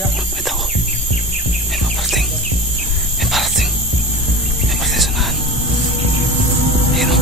siya. May tao. May maparating. May parating. May parating sunahan. Ayun o.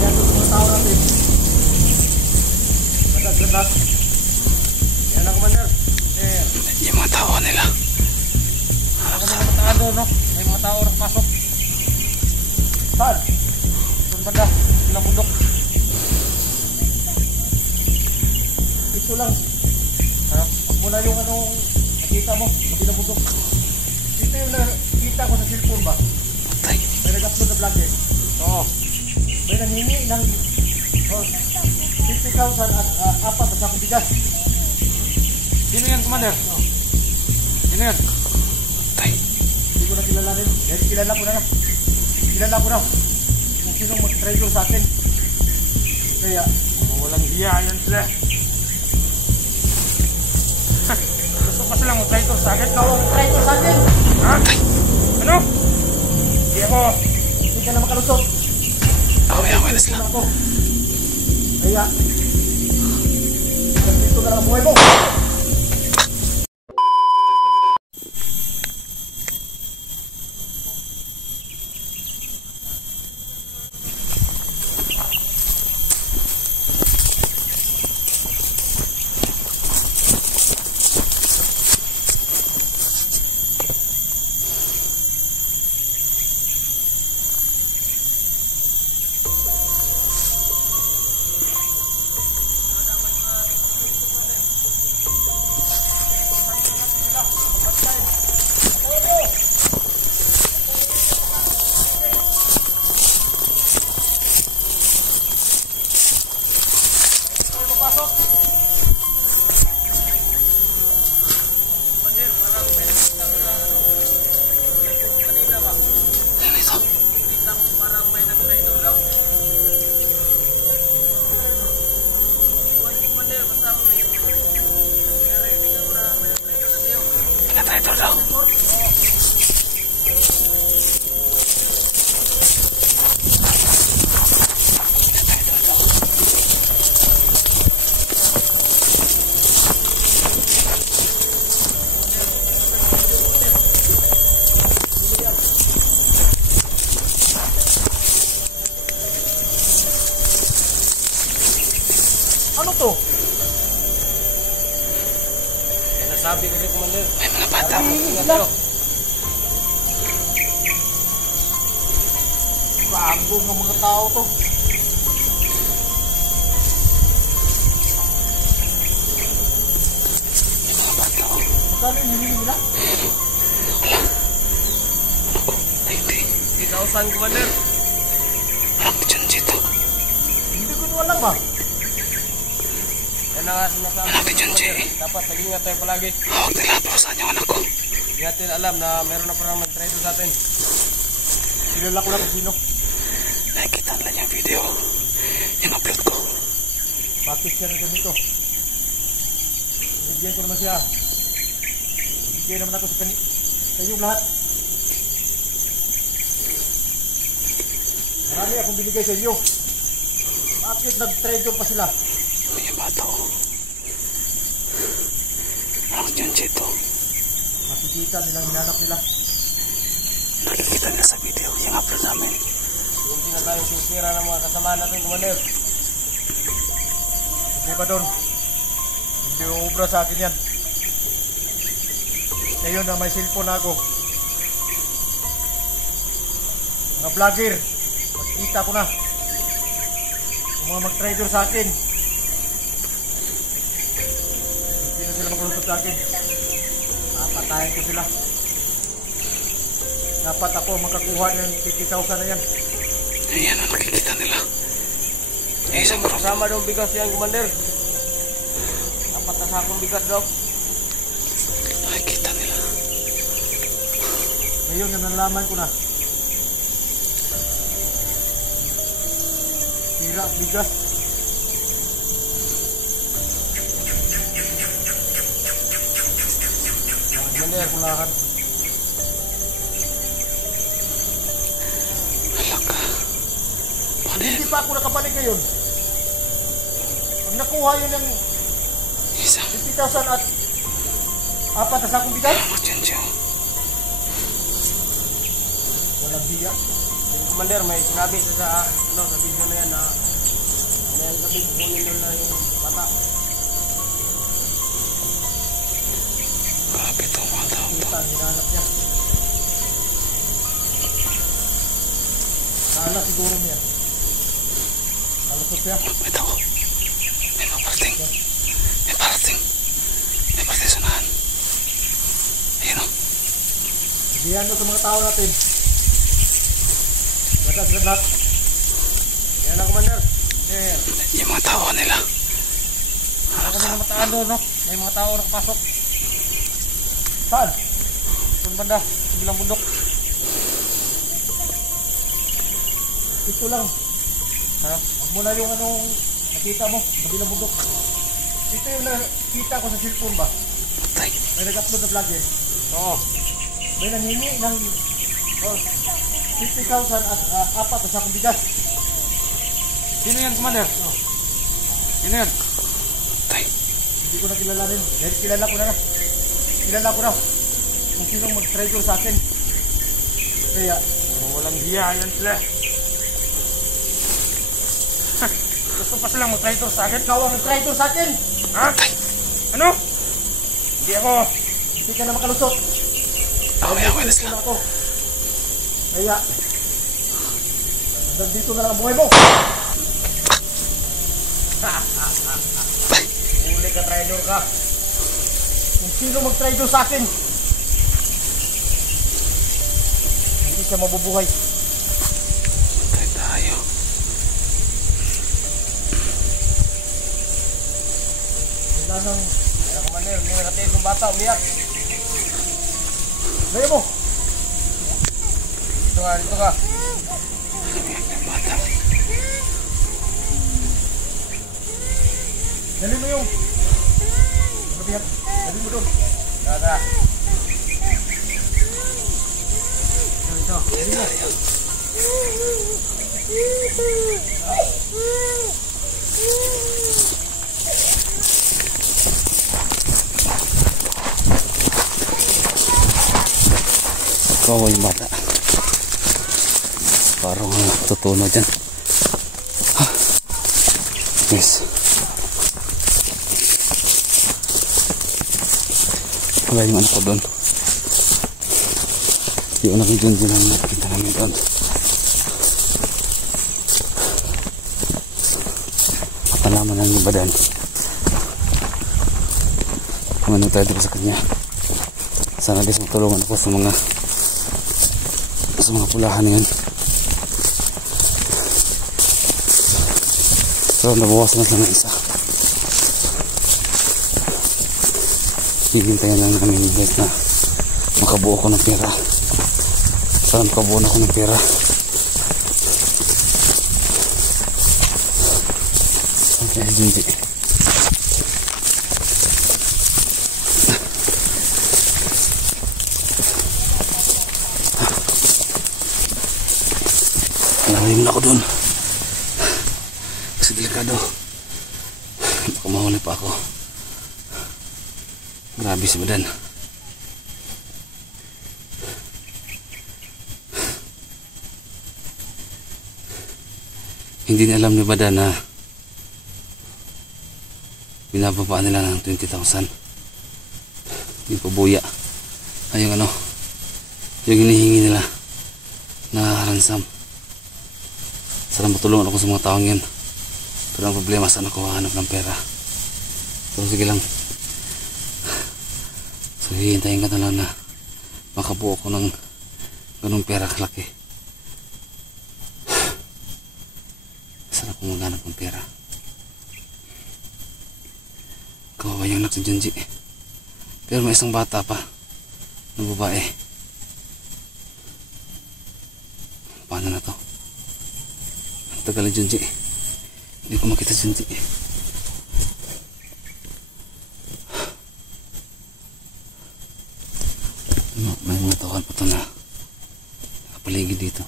Yan ito mga tao natin. Ganda-ganda. Yan lang, Commander. Yung mga tao nila. Ako na mga tao doon, no? May mga tao nakapasok. Saan? Saan banda? Ilang bundok. Ito lang. Pag muna yung anong nakita mo, kabilang bundok. Ito yung nakita ko sa cellphone ba? Patay. May nag-upload na vlog eh. Oo. May nangingi ng 50,000 at apat na sakong bigas. Sino yan, Commander? Sino yan? Patay. Hindi ko na kilala rin. Kilala ko na. Kilala ko na. Kung sinong mag-traitor sa akin. Kaya, walang hiya yan sila. Gusto pa silang mag-traitor sa akin. Ikaw ang traitor sa akin. Ha? Ano? Hindi ako. Hindi ka na makalusot. Away na sila. Kaya, dito na lang ang buhay mo. Traitor daw. Ano to? Sabi ko kay Commander. May mga bata. Bago ng mga tao to. May mga bata. Magkano yung hiningi nila? Wala. Ano ko? Ay, hindi. 3,000, Commander. Walang Junjito. Hindi ko alam ba? Yan na nga sinasabi. Walang Junji. Dapat nag-ingat tayo palagi. Hawag nila. Parusahan yung anak ko. Hindi natin alam na meron na parang nag-traitor sa atin. Kilala ko lang kung sino. Nakikita nila yung video. Yung upload ko. Bakit siya na ganito? Bigyan ko naman siya. Bigyan naman ako sa kanyong lahat. Marami akong binigay sa inyo. Bakit nag-traitor pa sila? May bata ko. Walang Junjito. Makikita nilang hinanap nila. Nakikita nila sa video. Yung upload namin. Hindi na tayo susira ng mga kasama natin, Commander. Hindi ba doon? Hindi ubra sa akin yan. Ngayon na may cellphone ako. Mga vlogger, makikita ko na. Yung mga mag-traitor sa akin. Hindi na sila maglusot sa akin. Papatayin ko sila. Dapat ako makakuha ng 50,000 na yan. Ayan ang nakikita nila. Yung isang group. Kasama daw bigas yan, Commander. Dapat na sakong bigas daw. Nakikita nila. Ngayon na nalaman ko na. Tira, bigas. Commander, Kulahan. Halaka. Paano yan? Hindi pa ako nakabalik ngayon. Pag nakuha yun ng Isang 50,000 at Apat na sakong bigas? Ayun, Junjun. Walang hiya. Yung commander, may sinabi sa video na yan na may gabi kunin doon na yung bata. Grabe ito, mahal daw ito. Kita, hinahanap niya. Kala siguro niya. Kalusot siya. May tao. May paparating. May parating. May parating sunahan. Ayun o. Sabihan mo sa mga tao natin. Ganda lahat. Yan ang commander. Yung mga tao nila. Ano kami na mataan doon, no? May mga tao nakapasok. Saan? Doon banda, sa bilang bundok. Ito lang. Ano? Huwag mo na yung anong nakita mo. Kabilang bundok. Ito yung nakita ko sa cellphone ba? Tay. May nag-upload na vlog eh. Oo. May nangingi ng 50,000 at apat na sakong bigas. Sino yan, commander? Oh. Sino yan? Tay. Hindi ko na kilalanin. Dahil kilala ko na. Kilala ko na. Kung sinong mag-traitor sa akin. Kaya, Walang hiya yan sila. Gusto pa silang mag-traitor sa akin? ikaw ang nag-traitor sa akin. Ha? Ano? Hindi ako. Hindi ka na makalusot. Away-away na sila. Ako. Kaya, nandito na lang ang buhay mo. Uli ka, traitor ka. Kung sino mag-traitor sa akin, hindi siya mabubuhay. Tay tayo. Wala nang, Kaya commander, hindi natin itong bata umiyak. gaya mo. Dito ka, dito ka. Yung bata. Dali mo yung, mabihat. Dali mo doon. Tara, tara. Ito. Tay tayo. Kawawa yung bata. Parang tutuno dyan. Yes. Wala yung anak ko doon. Yung anak ni Junjun ang nakikita namin doon. Papalaman lang yung badan. Kung ano tayo dito sa kanya. Sana din matulungan ako sa mga pulahan na yan. So nabawasan na lang ng isa. Hihintayan lang namin guys na makabuo ko ng pera. Sana makabuo na ako ng pera. Okay, hindi. Malalim na ako doon. Kasi delikado. Baka mahuli pa ako. Grabe si badan. Hindi na alam ni badan na binababa nila ng 20,000. Yung pabuya. Ay yung ano, yung hinihingi nila na ransom. Sana matulungan ako sa mga taong yan. Pero ang problema, saan ako hahanap ng pera? Pero sige lang. So hihintayin ka na lang na makabuo ko ng ganung pera kalaki. Saan ako maghanap ng pera? Kawawa yung anak si Junji. Pero may isang bata pa na babae. Paano na to? Ang tagal na Junji. Hindi ko makita Junji. May mga tawal pa ito na nakapaligid dito.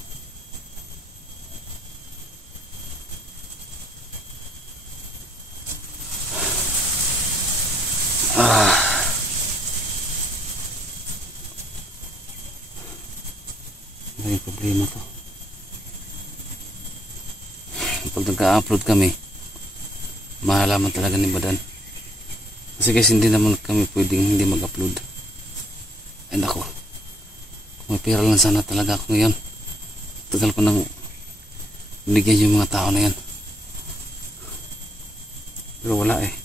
Malaking problema to. Pag nagka-upload kami, mahalaman talaga ni Badan. Kasi guys, hindi naman kami pwedeng hindi mag-upload. And ako, kung may pera lang sana talaga ako ngayon, tagal ko nang binigyan yung mga tao na yan. Pero wala eh.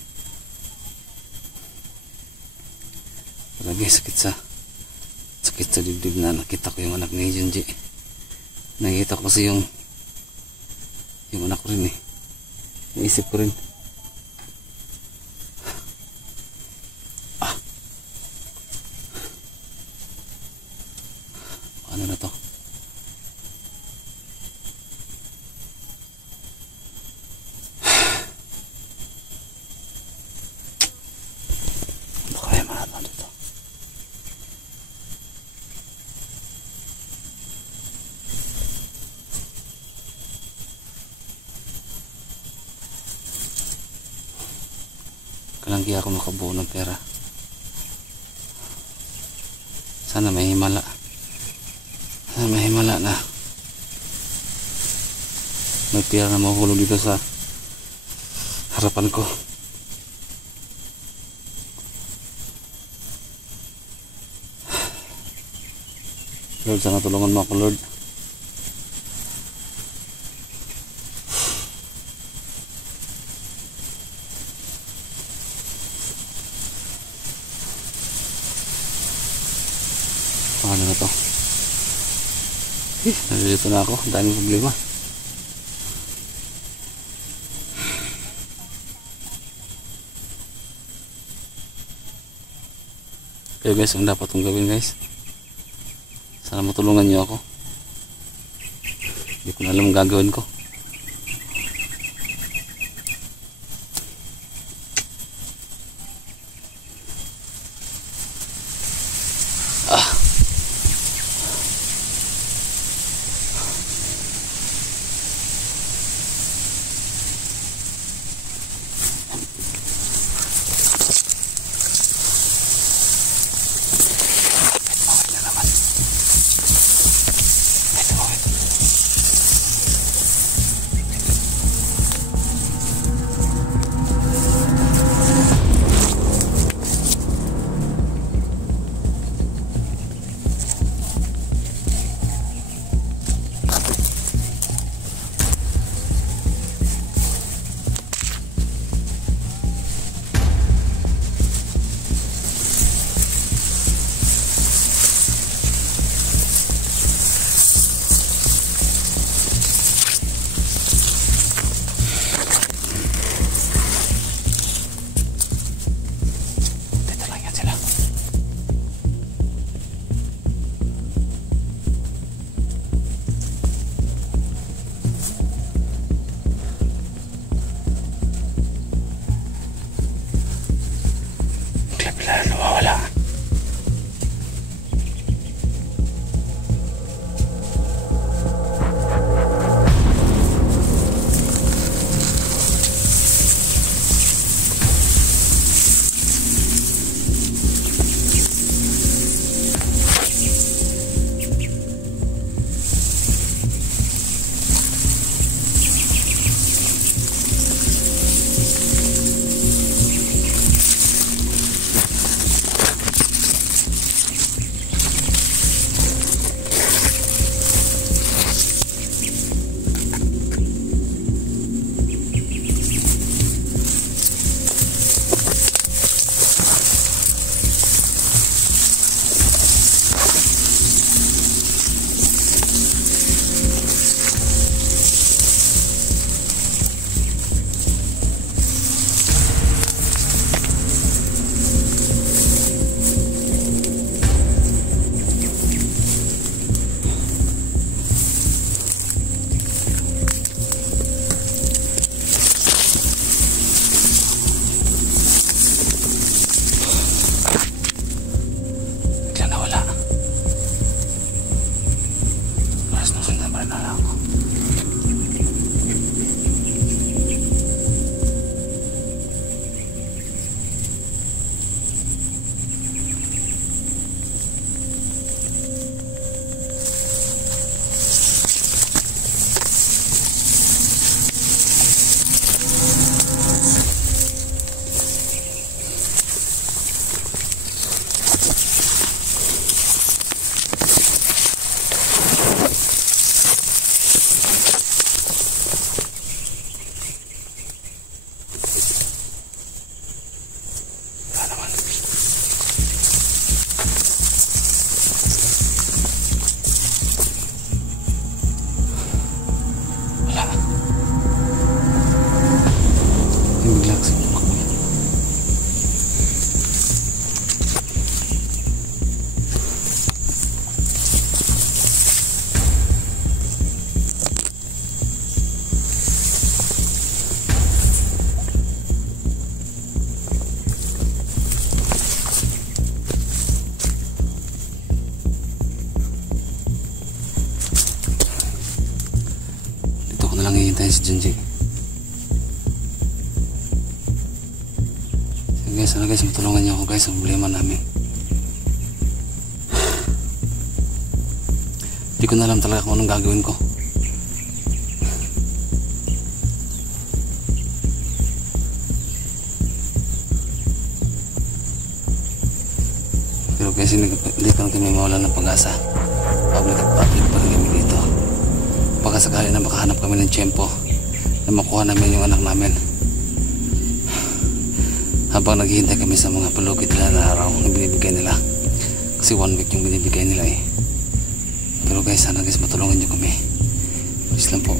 Talaga sakit sa dibdib na nakita ko yung anak ni Junji. Nakita ko kasi yung anak ko rin eh. Naisip ko rin. Ano na to? Baka may mahatma dito. Kalanggi ako makabuo ng pera. Sana may himala. Sana may himala na may pera na mahulog dito sa harapan ko. Lord, sana tulungan mo ako, Lord. Ano na to? Nalilito na ako. Daming problema. Kaya guys, ang dapat kong gawin guys, sana matulungan nyo ako. Hindi ko na alam ang gagawin ko. Nawawala. Ayan si Junji. So guys, sana guys, matulungan niyo ako guys sa problema namin. Hindi ko na alam talaga kung anong gagawin ko. Pero guys, hindi pa natin may mawala ng pag-asa. Public pa rin kami dito. Baka sakali na makahanap kami ng tiyempo na makuha namin yung anak namin. Habang naghihintay kami sa mga palugit nila na araw na binibigay nila. Kasi 1 week yung binibigay nila eh. Pero guys, sana guys matulungan nyo kami. Please lang po.